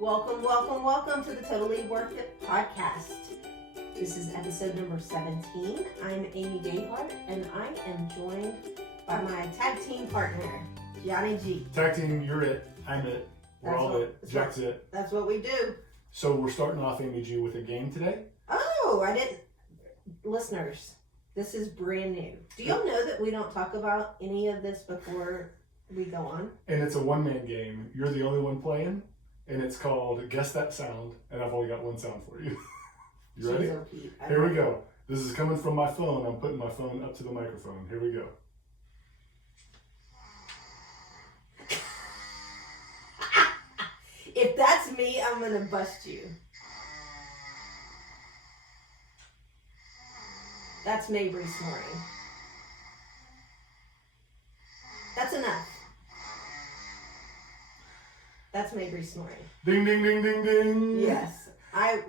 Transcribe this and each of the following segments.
Welcome to the Totally Worth It podcast. This is episode number 17. I'm Amy Gayhart, and I am joined by my tag team partner, Johnny G. Tag team, you're it, I'm it, we're all it, Jack's it. That's what we do. So we're starting off, Amy G, with a game today. Oh, I didn't. Listeners, this is brand new. Do y'all know that we don't talk about any of this before we go on? And it's a one-man game. You're the only one playing, and it's called Guess That Sound, and I've only got one sound for you. You ready? Here we go. This is coming from my phone. I'm putting my phone up to the microphone. Here we go. If that's me, I'm going to bust you. That's Mabry snoring. That's enough. That's Mabry snoring. Ding, ding, ding, ding, ding. Yes. I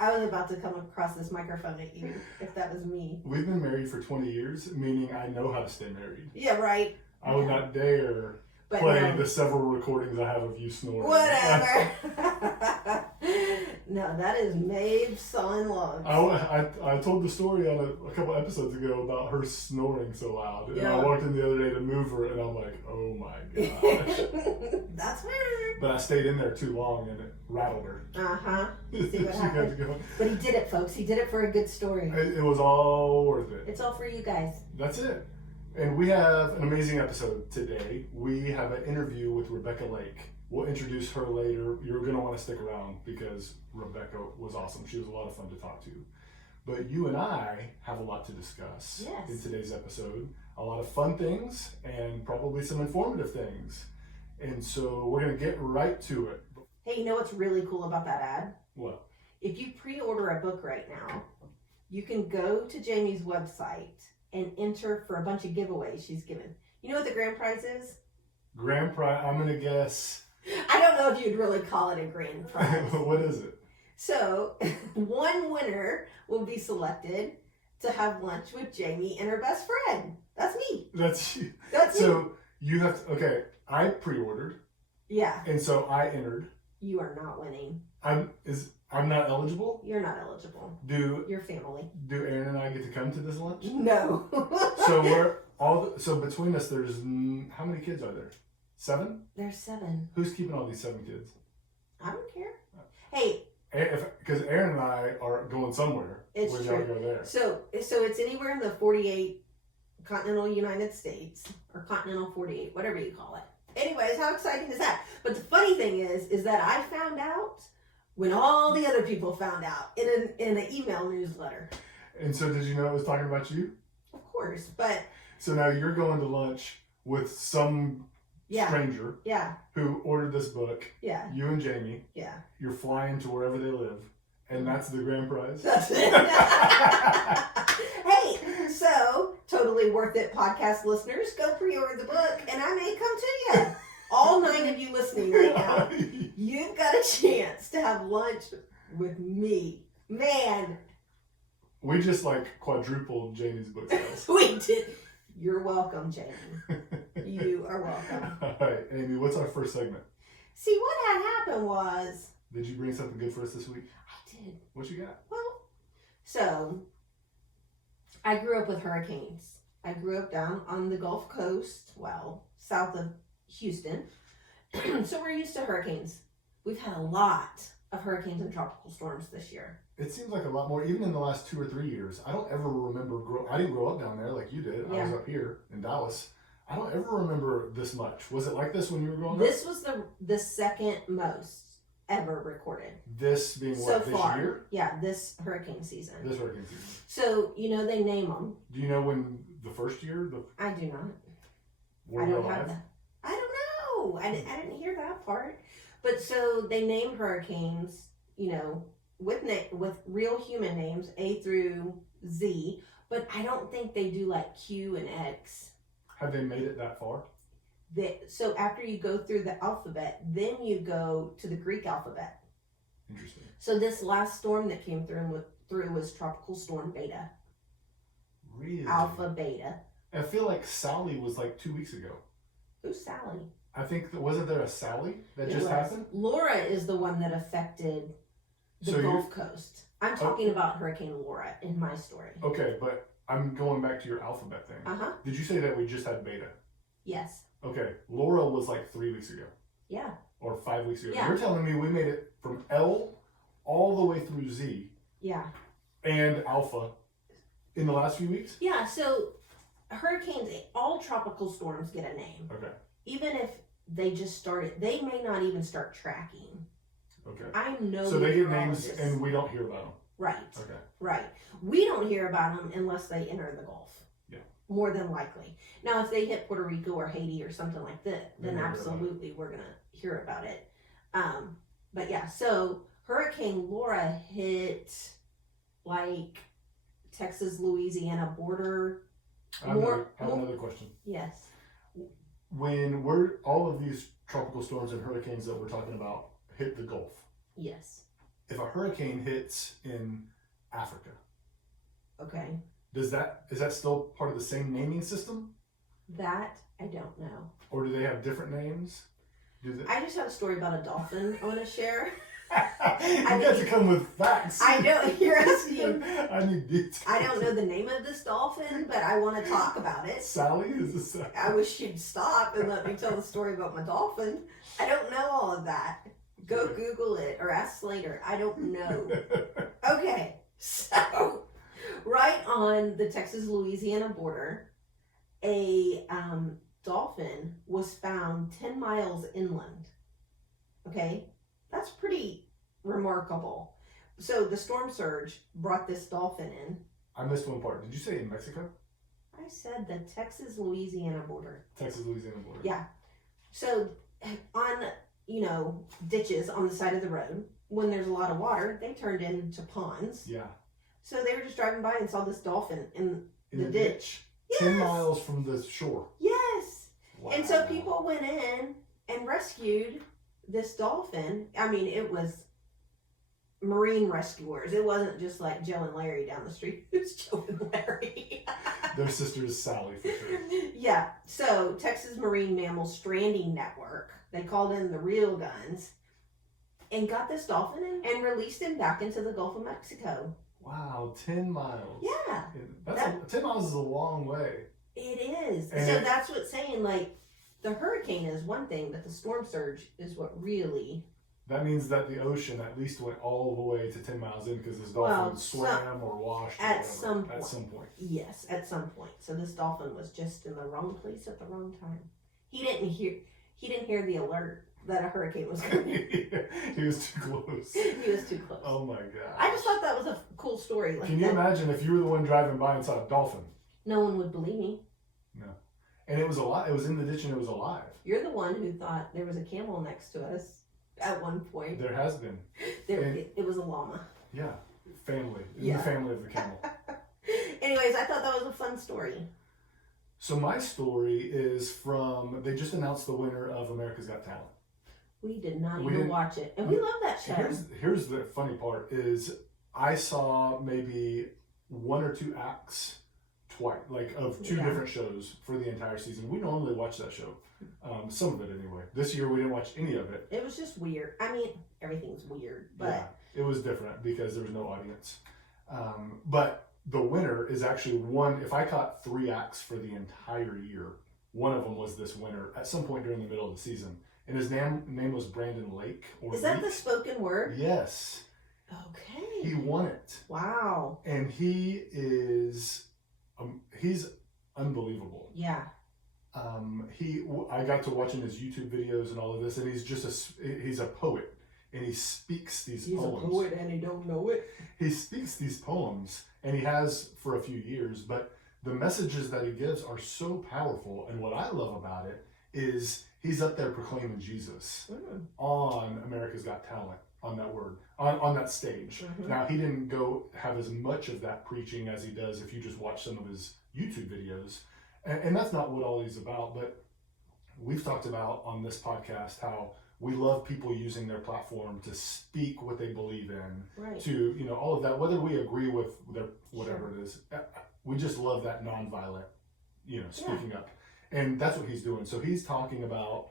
was about to come across this microphone at you if that was me. We've been married for 20 years, meaning I know how to stay married. Yeah, right. I would not dare play the several recordings I have of you snoring. Whatever. No, that is Maeve sawing logs. I told the story on a couple episodes ago about her snoring so loud. And I walked in the other day to move her, and I'm like, oh my gosh. That's her. But I stayed in there too long, and it rattled her. Uh-huh. See what She happened? got to go. But he did it, folks. He did it for a good story. It was all worth it. It's all for you guys. That's it. And we have an amazing episode today. We have an interview with Rebecca Lake. We'll introduce her later. You're going to want to stick around because Rebecca was awesome. She was a lot of fun to talk to. But you and I have a lot to discuss in today's episode. A lot of fun things and probably some informative things. And so we're going to get right to it. Hey, you know what's really cool about that ad? What? If you pre-order a book right now, you can go to Jamie's website and enter for a bunch of giveaways she's given. You know what the grand prize is? Grand prize, I'm going to guess. I don't know if you'd really call it a grand prize. What is it? So, one winner will be selected to have lunch with Jamie and her best friend. That's me. That's you. That's so you have to, okay, I pre-ordered. Yeah. And so I entered. You are not winning. I'm not eligible? You're not eligible. Your family. Do Aaron and I get to come to this lunch? No. So between us, there's how many kids are there? 7? There's 7. Who's keeping all these 7 kids? I don't care. Hey. Because Aaron and I are going somewhere. It's true. Y'all go there. So it's anywhere in the 48 continental United States or continental 48, whatever you call it. Anyways, how exciting is that? But the funny thing is that I found out when all the other people found out in an email newsletter. And so did you know it was talking about you? Of course, but... So now you're going to lunch with some stranger who ordered this book. Yeah. You and Jamie. Yeah. You're flying to wherever they live. And that's the grand prize? That's it. Hey, so Totally Worth It podcast listeners, go pre-order the book and I may come to you. All 9 of you listening right now, you've got a chance to have lunch with me. Man. We just quadrupled Jamie's book sales. We did. You're welcome, Jamie. You are welcome. All right, Amy, what's our first segment? See, what had happened was... Did you bring something good for us this week? I did. What you got? Well, so, I grew up with hurricanes. I grew up down on the Gulf Coast, south of Houston. So we're used to hurricanes. We've had a lot of hurricanes and tropical storms this year. It seems like a lot more, even in the last 2 or 3 years. I don't ever remember, I didn't grow up down there like you did. I was up here in Dallas. I don't ever remember this much. Was it like this when you were growing up? This was the second most ever recorded. This being what, this year? Yeah, this hurricane season. This hurricane season. So, they name them. Do you know when the first year? I do not. I don't have that. I don't know. I didn't hear that part. But so they name hurricanes, with real human names, A through Z, but I don't think they do like Q and X. Have they made it that far? So after you go through the alphabet, then you go to the Greek alphabet. Interesting. So this last storm that came through was Tropical Storm Beta. Really? Alpha Beta. I feel like Sally was 2 weeks ago. Who's Sally? I think, wasn't there a Sally that It just was. happened? Laura is the one that affected the So Gulf Coast. I'm talking about Hurricane Laura in my story. Okay, but I'm going back to your alphabet thing. Uh-huh. Did you say that we just had beta? Yes. Okay, Laura was like 3 weeks ago. Yeah. Or 5 weeks ago. Yeah. You're telling me we made it from L all the way through Z Yeah. and Alpha in the last few weeks? Yeah, so hurricanes, all tropical storms get a name. Okay. Even if they just started, they may not even start tracking. Okay. I'm no So they get names meteorologist. and we don't hear about them. Right. Okay. Right. We don't hear about them unless they enter the Gulf. Yeah. More than likely. Now, if they hit Puerto Rico or Haiti or something like that, then Then absolutely we're going to hear about it. But yeah, so Hurricane Laura hit like Texas, Louisiana border. I have another question. Yes. When all of these tropical storms and hurricanes that we're talking about hit the Gulf, Yes. if a hurricane hits in Africa, Okay. is that still part of the same naming system? That I don't know. Or do they have different names? I just have a story about a dolphin I want to share. You got to come with facts. I know, you're asking. I need details. I don't know the name of this dolphin, but I want to talk about it. Sally? Is this Sally? I wish you'd stop and let me tell the story about my dolphin. I don't know all of that. Go Google it or ask Slater. I don't know. Okay, so right on the Texas-Louisiana border, a dolphin was found 10 miles inland. Okay, that's pretty remarkable. So the storm surge brought this dolphin in. I missed one part. Did you say in Mexico? I said the Texas-Louisiana border. Texas-Louisiana border. Yeah. So on, ditches on the side of the road, when there's a lot of water, they turned into ponds. Yeah. So they were just driving by and saw this dolphin in the a ditch. 10 miles from the shore. Yes. Wow. And so people went in and rescued this dolphin. I mean, it was marine rescuers. It wasn't just like Joe and Larry down the street. It was Joe and Larry. Their sister is Sally for sure. Yeah. So Texas Marine Mammal Stranding Network, they called in the real guns and got this dolphin in and released him back into the Gulf of Mexico. Wow, 10 miles. Yeah. 10 miles is a long way. It is. And so that's what's saying, like, the hurricane is one thing, but the storm surge is what really... That means that the ocean at least went all the way to 10 miles in because this dolphin swam or washed. At or some point. At some point. Yes, at some point. So this dolphin was just in the wrong place at the wrong time. He didn't hear the alert that a hurricane was coming. He was too close. He was too close. Oh my god. I just thought that was a cool story. Like, can you imagine if you were the one driving by and saw a dolphin? No one would believe me. No. And it was alive. It was in the ditch and it was alive. You're the one who thought there was a camel next to us at one point. There has been. It was a llama. Yeah. Family. Yeah. The family of the camel. Anyways, I thought that was a fun story. So my story is from, they just announced the winner of America's Got Talent. We did not even watch it. And we love that show. Here's the funny part is I saw maybe one or two acts twice, like of two different shows for the entire season. We normally watch that show. Some of it anyway. This year we didn't watch any of it. It was just weird. I mean, everything's weird, but... Yeah, it was different because there was no audience. But the winner is actually one, if I caught 3 acts for the entire year, one of them was this winner at some point during the middle of the season. And his name was Brandon Lake. Is that the spoken word? Yes. Okay. He won it. Wow. And he is, he's unbelievable. Yeah. I got to watching his YouTube videos and all of this, and he's a poet, and he speaks these poems. He's a poet and he don't know it. He speaks these poems, and he has for a few years, but the messages that he gives are so powerful, and what I love about it is he's up there proclaiming Jesus on America's Got Talent, on that word, on that stage. Mm-hmm. Now, he didn't go have as much of that preaching as he does if you just watch some of his YouTube videos. And that's not what all he's about, but we've talked about on this podcast how we love people using their platform to speak what they believe in, right. to, all of that, whether we agree with their, whatever it is. We just love that nonviolent, speaking up. And that's what he's doing. So he's talking about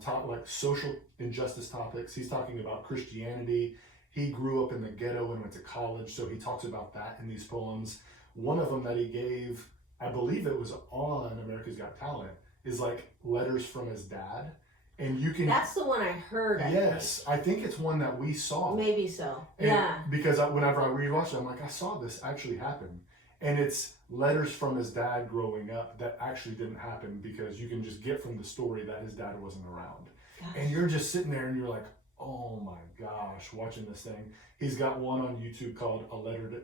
taught like social injustice topics. He's talking about Christianity. He grew up in the ghetto and went to college, so he talks about that in these poems. One of them that he gave, I believe it was on America's Got Talent, is like letters from his dad. And you can. That's the one I heard. Yes, I think it's one that we saw. Maybe so. And yeah. Because whenever I rewatched it, I'm like, I saw this actually happen. And it's letters from his dad growing up that actually didn't happen, because you can just get from the story that his dad wasn't around. Gosh. And you're just sitting there and you're like, oh my gosh, watching this thing. He's got one on YouTube called A Letter to,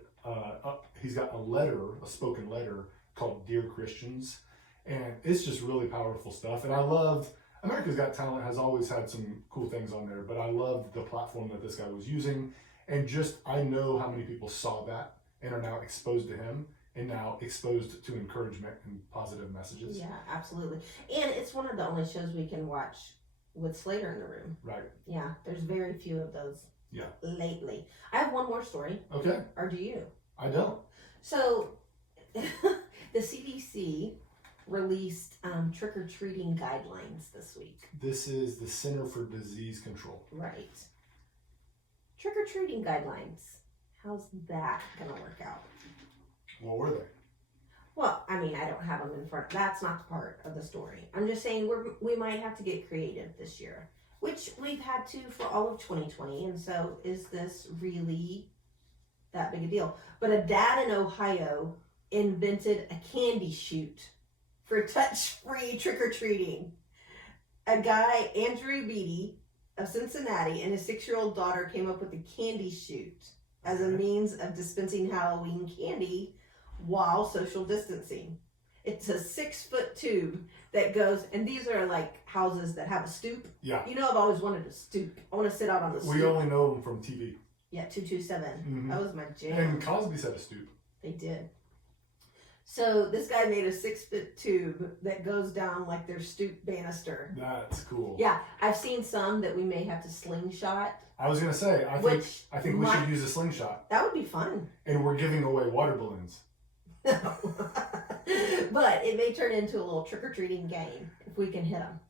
he's got a spoken letter called Dear Christians. And it's just really powerful stuff. And I loved, America's Got Talent has always had some cool things on there, but I loved the platform that this guy was using. And just, I know how many people saw that and are now exposed to him and now exposed to encouragement and positive messages. Yeah, absolutely. And it's one of the only shows we can watch with Slater in the room. Right. Yeah, there's very few of those. Yeah. Lately. I have one more story. Okay. Or do you? I don't. So, the CDC released trick-or-treating guidelines this week. This is the Center for Disease Control. Right. Trick-or-treating guidelines. How's that going to work out? What were they? Well, I mean, I don't have them in front. That's not the part of the story. I'm just saying we might have to get creative this year, which we've had to for all of 2020. And so is this really that big a deal? But a dad in Ohio invented a candy chute for touch-free trick-or-treating. A guy, Andrew Beatty of Cincinnati, and his 6-year-old daughter came up with a candy chute as a means of dispensing Halloween candy while social distancing. It's a 6-foot tube that goes, and these are like houses that have a stoop. Yeah. You know, I've always wanted a stoop. I want to sit out on the stoop. We only know them from TV. Yeah, 227. Mm-hmm. That was my jam. And Cosby's had a stoop. They did. So this guy made a 6-foot tube that goes down like their stoop banister. That's cool. Yeah, I've seen some that we may have to slingshot. I was gonna say, I think we should use a slingshot. That would be fun. And we're giving away water balloons. But it may turn into a little trick-or-treating game if we can hit them.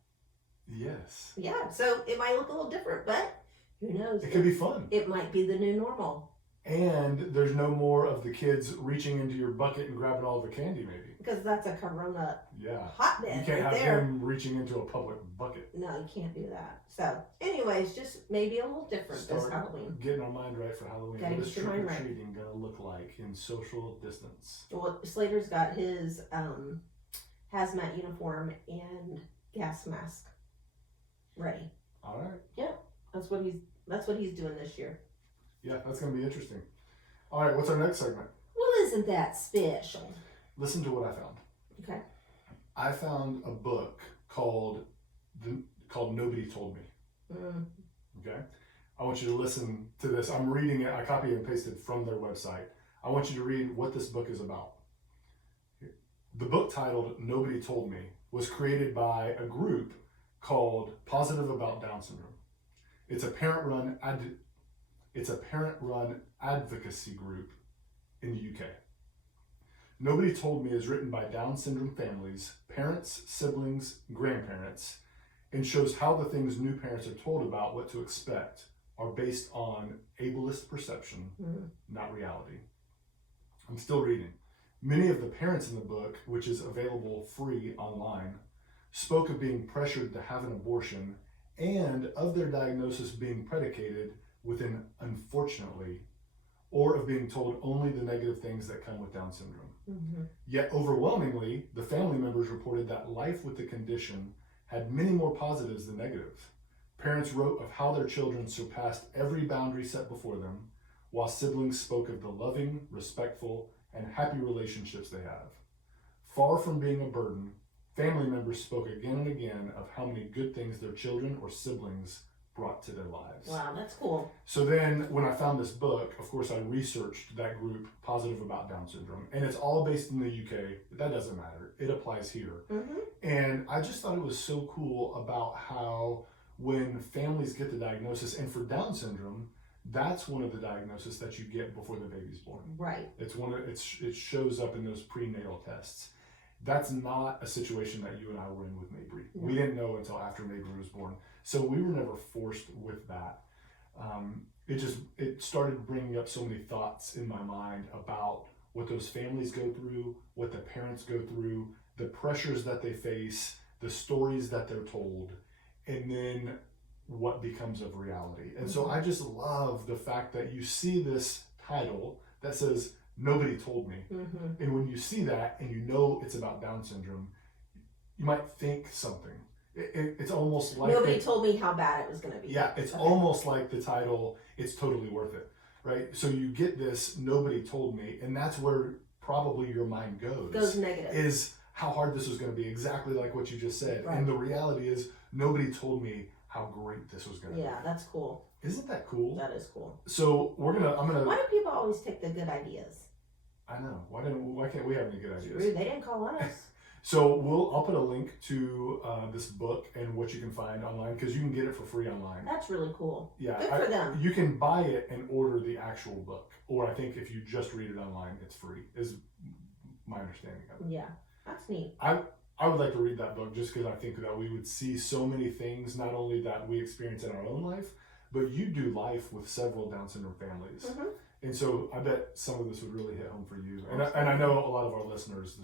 Yes. Yeah, so it might look a little different, but who knows? It could be fun. It might be the new normal. And there's no more of the kids reaching into your bucket and grabbing all the candy, maybe. Because that's a corona Yeah. hotbed. You can't right have there. him reaching into a public bucket. No, you can't do that. So, anyways, just maybe a little different this Start Halloween. getting our mind right for Halloween. Gotta What is get your mind right. trick-or-treating gonna look like in social distance? Well, Slater's got his hazmat uniform and gas mask ready. All right. Yeah, that's what he's doing this year. Yeah, that's gonna be interesting. All right, what's our next segment? Well, isn't that special? Listen to what I found. Okay. I found a book called Nobody Told Me. Mm. Okay? I want you to listen to this. I'm reading it. I copied and pasted from their website. I want you to read what this book is about. The book titled Nobody Told Me was created by a group called Positive About Down Syndrome. It's a parent-run advocacy group in the UK. Nobody Told Me is written by Down syndrome families, parents, siblings, grandparents, and shows how the things new parents are told about what to expect are based on ableist perception, not reality. I'm still reading. Many of the parents in the book, which is available free online, spoke of being pressured to have an abortion and of their diagnosis being predicated with an unfortunately, or of being told only the negative things that come with Down syndrome. Mm-hmm. Yet overwhelmingly, the family members reported that life with the condition had many more positives than negatives. Parents wrote of how their children surpassed every boundary set before them, while siblings spoke of the loving, respectful, and happy relationships they have. Far from being a burden, family members spoke again and again of how many good things their children or siblings brought to their lives. Wow, that's cool. So then when I found this book, of course I researched that group, Positive About Down Syndrome, and it's all based in the UK, but that doesn't matter. It applies here. Mm-hmm. And I just thought it was so cool about how when families get the diagnosis, and for Down syndrome, that's one of the diagnoses that you get before the baby's born. Right. It's it shows up in those prenatal tests. That's not a situation that you and I were in with Mabry. No. We didn't know until after Mabry was born. So we were never forced with that. It started bringing up so many thoughts in my mind about what those families go through, what the parents go through, the pressures that they face, the stories that they're told, and then what becomes of reality. And so I just love the fact that you see this title that says, Nobody Told Me. And when you see that and you know it's about Down syndrome, you might think something. It's almost like Nobody told me how bad it was going to be. Yeah, it's almost like the title, It's Totally Worth It, right? So you get this, Nobody Told Me, and that's where probably your mind goes negative. Is how hard this was going to be, exactly like what you just said. Right. And the reality is, nobody told me how great this was going to be. Yeah, that's cool. Isn't that cool? That is cool. So I'm gonna. Why do people always take the good ideas? I know. Why can't we have any good ideas? Rude. They didn't call us. So I'll put a link to this book and what you can find online, because you can get it for free online. That's really cool. Yeah, Good for them. You can buy it and order the actual book, or I think if you just read it online, it's free. Is my understanding of it. Yeah, that's neat. I would like to read that book just because I think that we would see so many things, not only that we experience in our own life, but you do life with several Down syndrome families. And so I bet some of this would really hit home for you. And I know a lot of our listeners,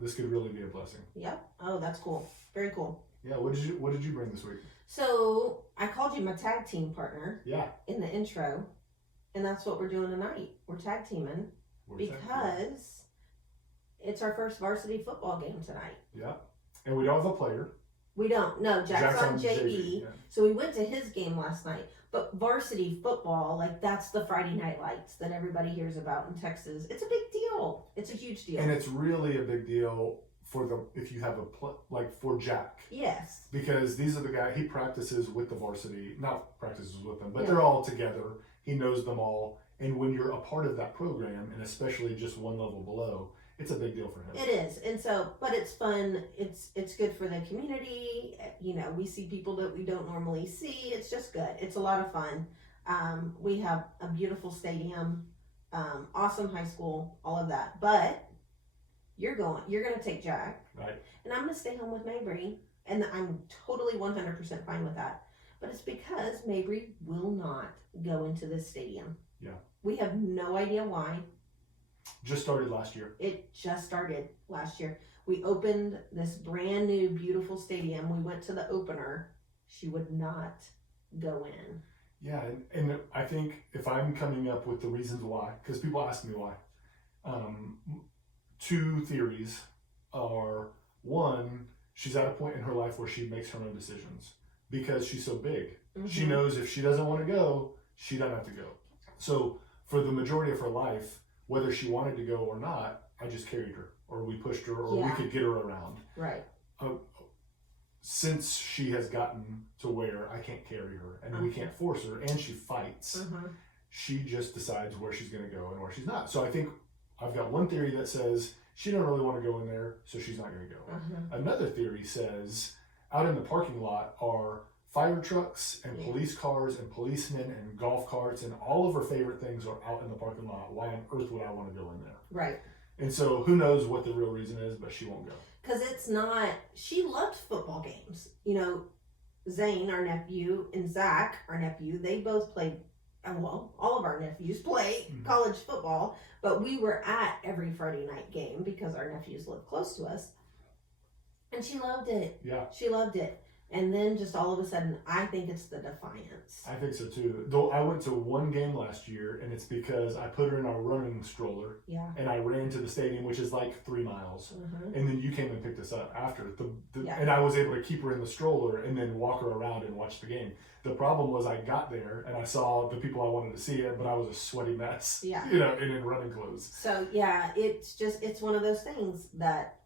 this could really be a blessing. Yep. Oh, that's cool. Very cool. Yeah. What did you bring this week? So I called you my tag team partner. Yeah. In the intro, and that's what we're doing tonight. We're tag teaming because it's our first varsity football game tonight. Yeah. And we don't have a player. We don't. No, Jack's on JV. Yeah. So we went to his game last night. But varsity football, like that's the Friday night lights that everybody hears about in Texas. It's a big deal. It's a huge deal. And it's really a big deal if you have for Jack. Yes. Because these are the guys, he practices with the varsity, not practices with them, but they're all together. He knows them all. And when you're a part of that program, and especially just one level below, it's a big deal for him. It is. And so, but it's fun. It's good for the community. You know, we see people that we don't normally see. It's just good. It's a lot of fun. We have a beautiful stadium, awesome high school, all of that. But you're going to take Jack. Right. And I'm going to stay home with Mabry. And I'm totally 100% fine with that. But it's because Mabry will not go into this stadium. Yeah. We have no idea why. Just started last year. It just started last year. We opened this brand new, beautiful stadium. We went to the opener. She would not go in. Yeah, and I think if I'm coming up with the reasons why, because people ask me why, two theories are, one, she's at a point in her life where she makes her own decisions because she's so big. She knows if she doesn't want to go, she doesn't have to go. So for the majority of her life, whether she wanted to go or not, I just carried her, or we pushed her, or we could get her around. Right. Since she has gotten to where I can't carry her and we can't force her, and she fights, she just decides where she's going to go and where she's not. So I think I've got one theory that says she doesn't really want to go in there, so she's not going to go. Another theory says out in the parking lot are fire trucks and police cars and policemen and golf carts, and all of her favorite things are out in the parking lot. Why on earth would I want to go in there? Right. And so who knows what the real reason is, but she won't go. Because it's not, she loved football games. You know, Zane, our nephew, and Zach, our nephew, they both played, well, all of our nephews play college football, but we were at every Friday night game because our nephews live close to us. And she loved it. Yeah. She loved it. And then just all of a sudden, I think it's the defiance. I think so too. Though I went to one game last year, and it's because I put her in our running stroller. Yeah. And I ran to the stadium, which is like 3 miles. And then you came and picked us up after. And I was able to keep her in the stroller and then walk her around and watch the game. The problem was I got there and I saw the people I wanted to see it, but I was a sweaty mess. Yeah. You know, and in running clothes. So yeah, it's one of those things that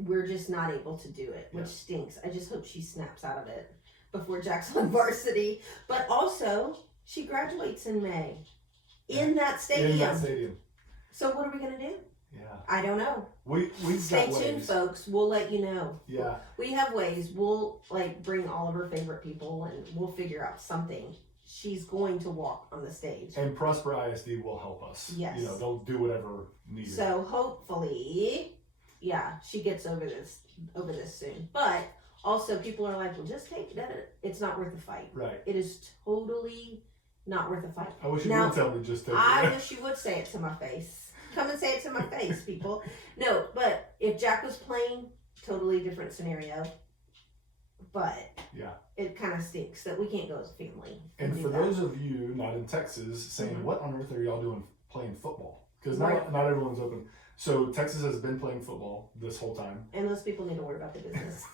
we're just not able to do it, which stinks. I just hope she snaps out of it before Jack's on varsity. But also, she graduates in May in that stadium. In that stadium. So what are we gonna do? Yeah. I don't know. We've Stay got tuned, ways. folks. We'll let you know. Yeah. We have ways. We'll bring all of her favorite people, and we'll figure out something. She's going to walk on the stage. And Prosper ISD will help us. Yes. You know, they'll do whatever needed. So hopefully yeah, she gets over this soon. But also, people are like, well, just take it. It's not worth the fight. Right. It is totally not worth the fight. I wish you Now, would tell me just take I it. wish you would say it to my face. Come and say it to my face, people. No, but if Jack was playing, totally different scenario. But Yeah. it kind of stinks that we can't go as a family. And do for that. those of you not in Texas saying, Mhm. what on earth are y'all doing playing football? Because Right. not everyone's open. So Texas has been playing football this whole time. And those people need to worry about the business.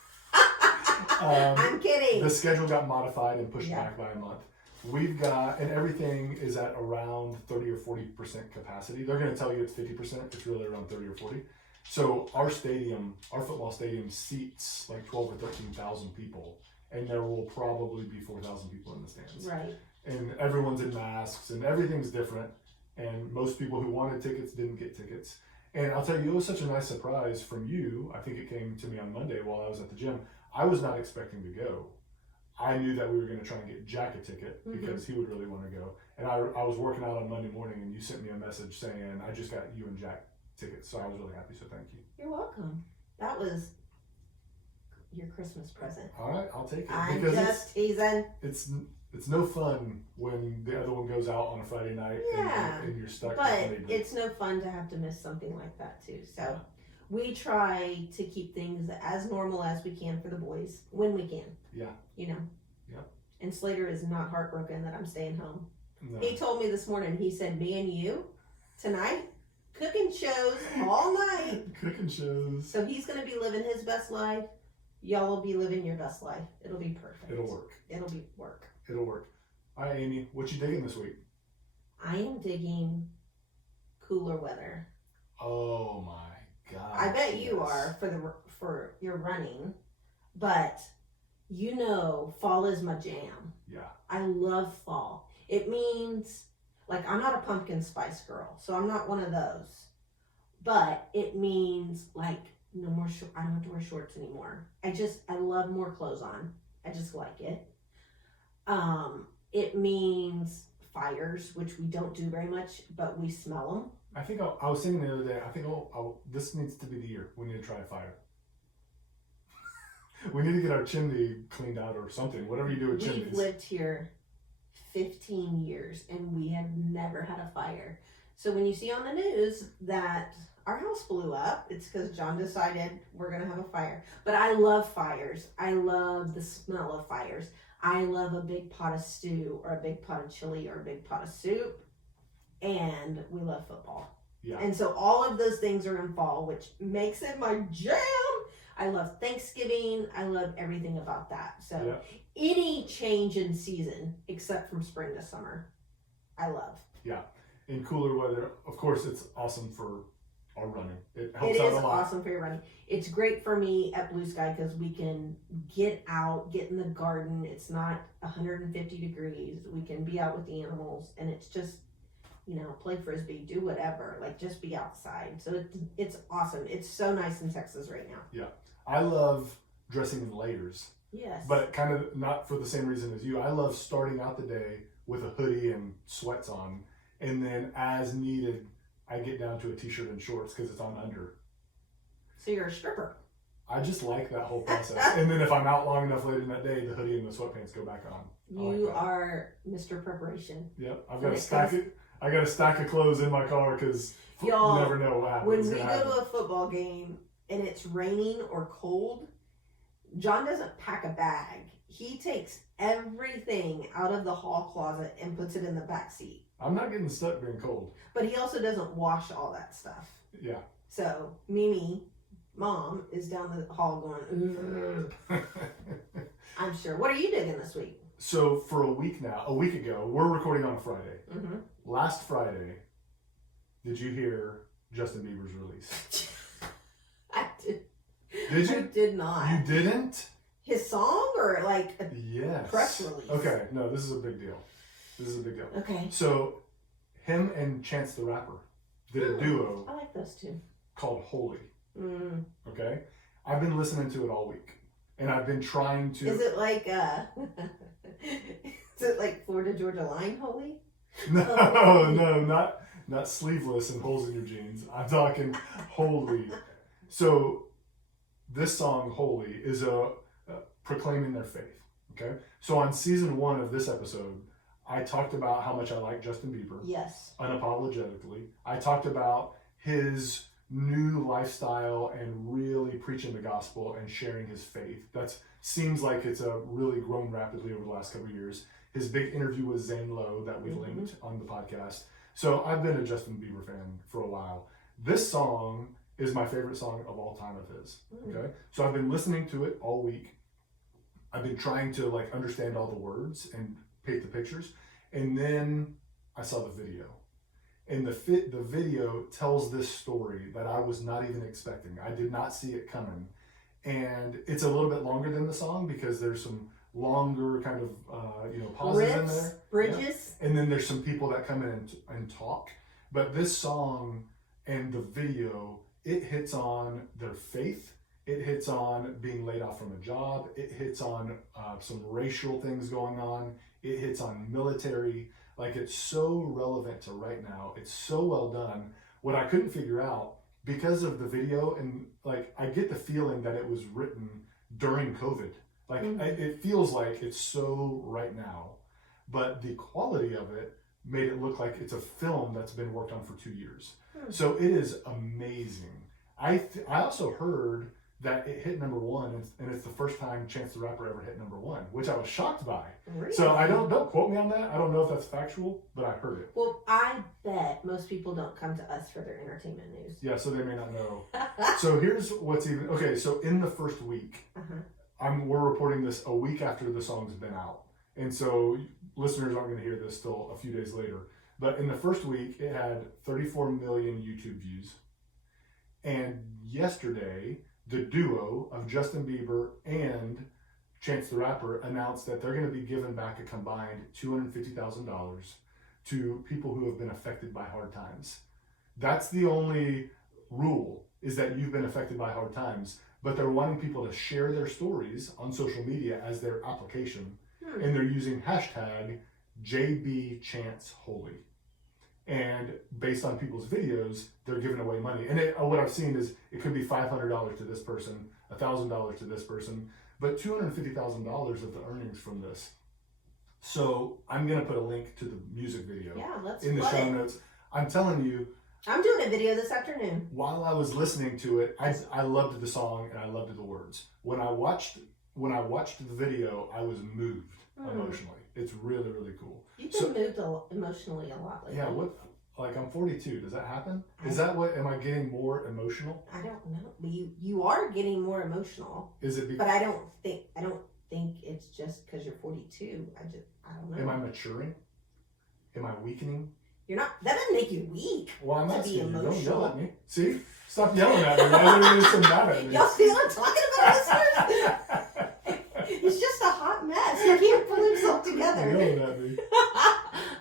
I'm kidding. The schedule got modified and pushed Yeah. back by a month. We've got, and everything is at around 30 or 40% capacity. They're going to tell you it's 50%. It's really around 30 or 40. So our football stadium seats like 12 or 13,000 people. And there will probably be 4,000 people in the stands. Right. And everyone's in masks and everything's different. And most people who wanted tickets didn't get tickets. And I'll tell you, it was such a nice surprise from you. I think it came to me on Monday while I was at the gym. I was not expecting to go. I knew that we were going to try and get Jack a ticket because he would really want to go. And I was working out on Monday morning and you sent me a message saying, I just got you and Jack tickets. So I was really happy. So thank you. You're welcome. That was your Christmas present. All right, I'll take it. I'm because just teasing. it's no fun when the other one goes out on a Friday night Yeah, and you're stuck. But with it's no fun to have to miss something like that too. So we try to keep things as normal as we can for the boys when we can. Yeah. You know. Yeah. And Slater is not heartbroken that I'm staying home. No. He told me this morning, he said, me and you tonight, cooking shows all night. Cooking shows. So he's going to be living his best life. Y'all will be living your best life. It'll be perfect. It'll work. It'll be work. It'll work. All right, Amy, what you digging this week? I am digging cooler weather. Oh my God. I bet you are for your running, but you know fall is my jam. Yeah. I love fall. It means, like, I'm not a pumpkin spice girl, so I'm not one of those. But it means, like, no more I don't have to wear shorts anymore. I love more clothes on. I just like it. It means fires, which we don't do very much, but we smell them. I think I was thinking the other day, I think this needs to be the year. We need to try a fire. We need to get our chimney cleaned out or something. Whatever you do with chimneys. We've lived here 15 years and we have never had a fire. So when you see on the news that our house blew up, it's because John decided we're going to have a fire. But I love fires. I love the smell of fires. I love a big pot of stew or a big pot of chili or a big pot of soup. And we love football. Yeah. And so all of those things are in fall, which makes it my jam. I love Thanksgiving. I love everything about that. So any change in season, except from spring to summer, I love. Yeah. In cooler weather, of course, it's awesome for our running. It helps It out is a lot. awesome for your running. It's great for me at Blue Sky because we can get out, get in the garden. It's not 150 degrees. We can be out with the animals, and it's just, play frisbee, do whatever, like just be outside. So it's awesome. It's so nice in Texas right now. Yeah. I love dressing in layers. Yes. But kind of not for the same reason as you. I love starting out the day with a hoodie and sweats on, and then as needed, I get down to a t-shirt and shorts because it's on under. So you're a stripper. I just like that whole process. And then if I'm out long enough later in that day, the hoodie and the sweatpants go back on. You are Mr. Preparation. Yep. I got a stack of clothes in my car because you never know what happens. When we go to a football game and it's raining or cold, John doesn't pack a bag. He takes everything out of the hall closet and puts it in the back seat. I'm not getting stuck being cold. But he also doesn't wash all that stuff. Yeah. So Mimi, mom, is down the hall going, I'm sure. What are you digging this week? So for a week ago, we're recording on a Friday. Mm-hmm. Last Friday, did you hear Justin Bieber's release? I did. Did you? I did not. You didn't? His song or like a Yes. press release? Okay, no, this is a big deal. Okay. So, him and Chance the Rapper did a duo I like those two. called Holy. Mm. Okay? I've been listening to it all week. And I've been trying to... Is it like Florida Georgia Line Holy? No, not sleeveless and holes in your jeans. I'm talking Holy. So this song, Holy, is a proclaiming their faith. Okay. So on season 1 of this episode, I talked about how much I like Justin Bieber. Yes. Unapologetically. I talked about his new lifestyle and really preaching the gospel and sharing his faith. That seems like it's really grown rapidly over the last couple of years. His big interview with Zane Lowe that we linked on the podcast. So I've been a Justin Bieber fan for a while. This song is my favorite song of all time of his. Okay. So I've been listening to it all week. I've been trying to like understand all the words and paint the pictures. And then I saw the video. And the video tells this story that I was not even expecting. I did not see it coming. And it's a little bit longer than the song because there's some longer kind of pauses in there. Bridges. Yeah. And then there's some people that come in and talk. But this song and the video, it hits on their faith. It hits on being laid off from a job. It hits on some racial things going on. It hits on military. Like, it's so relevant to right now. It's so well done. What I couldn't figure out, because of the video, and like, I get the feeling that it was written during COVID. Like, it feels like it's so right now. But the quality of it made it look like it's a film that's been worked on for 2 years. So it is amazing. I also heard that it hit number 1, and it's the first time Chance the Rapper ever hit number 1, which I was shocked by. Really? So I don't quote me on that. I don't know if that's factual, but I heard it. Well, I bet most people don't come to us for their entertainment news. Yeah, so they may not know. So here's what's even okay. So in the first week, we're reporting this a week after the song's been out, and so listeners aren't going to hear this till a few days later. But in the first week, it had 34 million YouTube views, and yesterday, the duo of Justin Bieber and Chance the Rapper announced that they're going to be giving back a combined $250,000 to people who have been affected by hard times. That's the only rule, is that you've been affected by hard times, but they're wanting people to share their stories on social media as their application, and they're using hashtag JBChanceHoly. And based on people's videos, they're giving away money. And what I've seen is it could be $500 to this person, $1,000 to this person, but $250,000 of the earnings from this. So I'm going to put a link to the music video in the show notes. I'm telling you. I'm doing a video this afternoon. While I was listening to it, I loved the song and I loved the words. When I watched the video, I was moved emotionally. It's really, really cool. You've been moved emotionally a lot lately. Yeah, like I'm 42. Does that happen? Is that what? Am I getting more emotional? I don't know. You are getting more emotional. Is it? But I don't think it's just because you're 42. I don't know. Am I maturing? Am I weakening? You're not. That doesn't make you weak. Well, I'm asking you. Emotional. Don't yell at me. See? Stop yelling at me. Why are you so mad at me? Y'all feel I'm talking about listeners? It's just a hot mess. He can't pull himself together. You're yelling at me.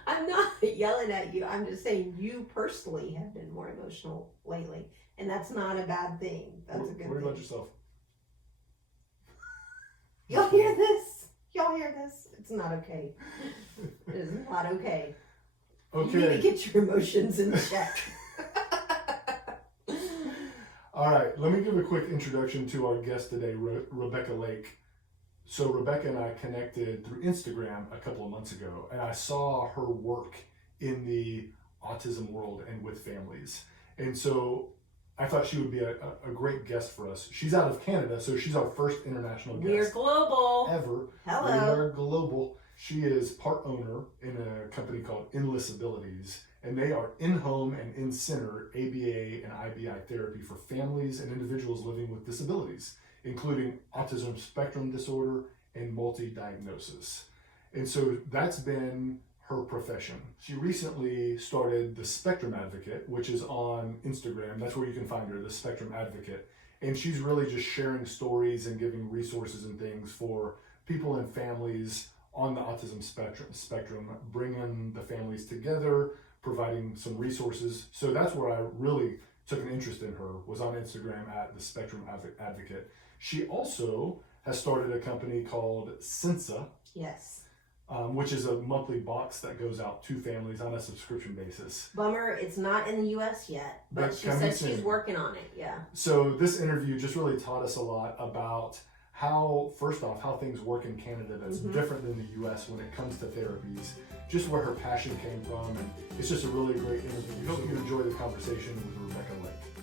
I'm not yelling at you. I'm just saying you personally have been more emotional lately. And that's not a bad thing. That's a good thing. Worry about yourself. Y'all hear this? Y'all hear this? It's not okay. It is not okay. Okay. You need to get your emotions in check. All right. Let me give a quick introduction to our guest today, Rebecca Lake. So Rebecca and I connected through Instagram a couple of months ago, and I saw her work in the autism world and with families. And so I thought she would be a great guest for us. She's out of Canada, so she's our first international guest. We're global. Ever. Hello. We are global. She is part owner in a company called Endless Abilities, and they are in-home and in-center ABA and IBI therapy for families and individuals living with disabilities, including autism spectrum disorder and multi-diagnosis. And so that's been her profession. She recently started the Spectrum Advocate, which is on Instagram. That's where you can find her, the Spectrum Advocate. And she's really just sharing stories and giving resources and things for people and families on the autism spectrum, bringing the families together, providing some resources. So that's where I really took an interest in her, was on Instagram at the Spectrum Advocate. She also has started a company called Sensa. Yes. which is a monthly box that goes out to families on a subscription basis. Bummer, it's not in the U.S. yet, but That's she coming said she's soon. working on it. Yeah. So this interview just really taught us a lot about how, first off, how things work in Canada that's different than the U.S. when it comes to therapies, just where her passion came from, and it's just a really great interview. We hope you enjoy the conversation with Rebecca Lake.